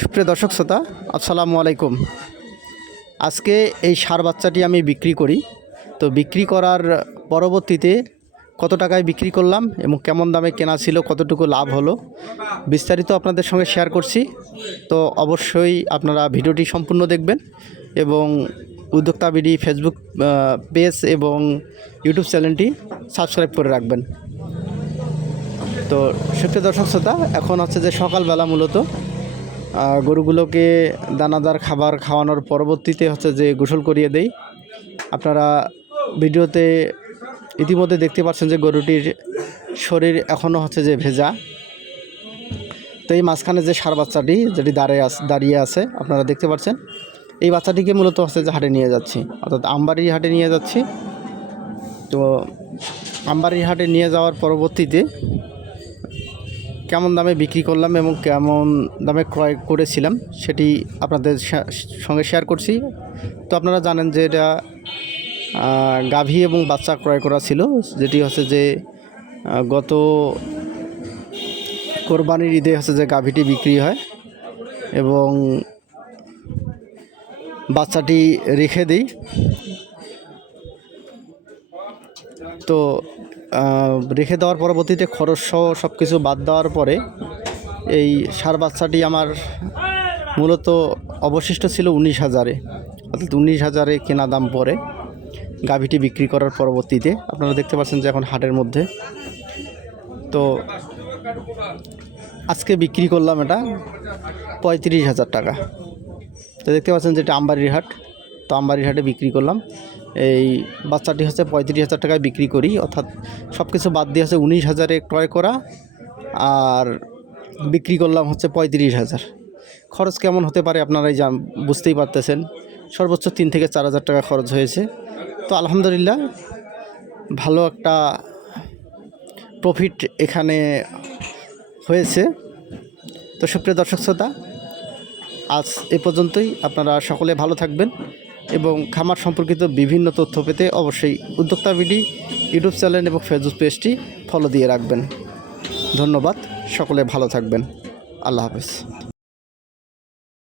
সুপ্রিয় দর্শক শ্রোতা, আসসালামু আলাইকুম। আজকে এই ষাঁড় বাচ্চাটি আমি বিক্রি করি। তো বিক্রি করার পরবর্তীতে কত টাকায় বিক্রি করলাম এবং কেমন দামে কেনা ছিল, কতটুকু লাভ হলো, বিস্তারিত আপনাদের সঙ্গে শেয়ার করছি। তো অবশ্যই আপনারা ভিডিওটি সম্পূর্ণ দেখবেন এবং উদ্যোক্তা বিডি ফেসবুক পেজ এবং ইউটিউব চ্যানেলটি সাবস্ক্রাইব করে রাখবেন। তো সুপ্রিয় দর্শক শ্রোতা, এখন হচ্ছে যে সকালবেলা মূলত গরুগুলোকে দানাদার খাবার খাওয়ানোর পরবর্তীতে হচ্ছে যে গোসল করিয়ে দেই। আপনারা ভিডিওতে ইতিমধ্যে দেখতে পাচ্ছেন যে গরুটির শরীর এখনও হচ্ছে যে ভেজা। তো এই মাঝখানে যে ষাঁড় বাচ্চাটি যেটি দাঁড়িয়ে আছে আপনারা দেখতে পাচ্ছেন, এই বাচ্চাটিকে মূলত হচ্ছে যে হাটে নিয়ে যাচ্ছি, অর্থাৎ আমবাড়ির হাটে নিয়ে যাচ্ছি। তো আমবাড়ির হাটে নিয়ে যাওয়ার পরবর্তীতে কেমন দামে বিক্রি করলাম এবং কেমন দামে ক্রয় করেছিলাম সেটি আপনাদের সঙ্গে শেয়ার করছি। তো আপনারা জানেন যে এটা গাভী এবং বাচ্চা ক্রয় করা ছিল, যেটি হচ্ছে যে গত কোরবানির ঈদে হচ্ছে যে গাভীটি বিক্রি হয় এবং বাচ্চাটি রেখে দিই। তো রেখে দেওয়ার পরবর্তীতে খরচ সহ সব কিছু বাদ দেওয়ার পরে এই ষাঁড় বাচ্চাটি আমার মূলত অবশিষ্ট ছিল 19,000-এ, অর্থাৎ 19,000-এ কেনা দাম পরে গাভীটি বিক্রি করার পরবর্তীতে আপনারা দেখতে পাচ্ছেন যে এখন হাটের মধ্যে। তো আজকে বিক্রি করলাম এটা 35,000 টাকা। তো দেখতে পাচ্ছেন যে এটা আমবাড়ির হাট। তো আমবাড়ির হাটে বিক্রি করলাম। এই বাচ্চাটি হচ্ছে 35,000 টাকায় বিক্রি করি, অর্থাৎ সব কিছু বাদ দিয়ে হচ্ছে 19,000-এ ক্রয় করা আর বিক্রি করলাম হচ্ছে 35,000। খরচ কেমন হতে পারে আপনারাই বুঝতেই পারতেছেন। সর্বোচ্চ 3 থেকে 4,000 টাকা খরচ হয়েছে। তো আলহামদুলিল্লাহ ভালো একটা প্রফিট এখানে হয়েছে। তো সুপ্রিয় দর্শক শ্রোতা, আজ এ পর্যন্তই। আপনারা সকলে ভালো থাকবেন এবং খামার সম্পর্কিত বিভিন্ন তথ্য পেতে অবশ্যই উদ্যোক্তা বিডি ইউটিউব চ্যানেল এবং ফেসবুক পেজটি ফলো দিয়ে রাখবেন। ধন্যবাদ, সকলে ভালো থাকবেন। আল্লাহ হাফেজ।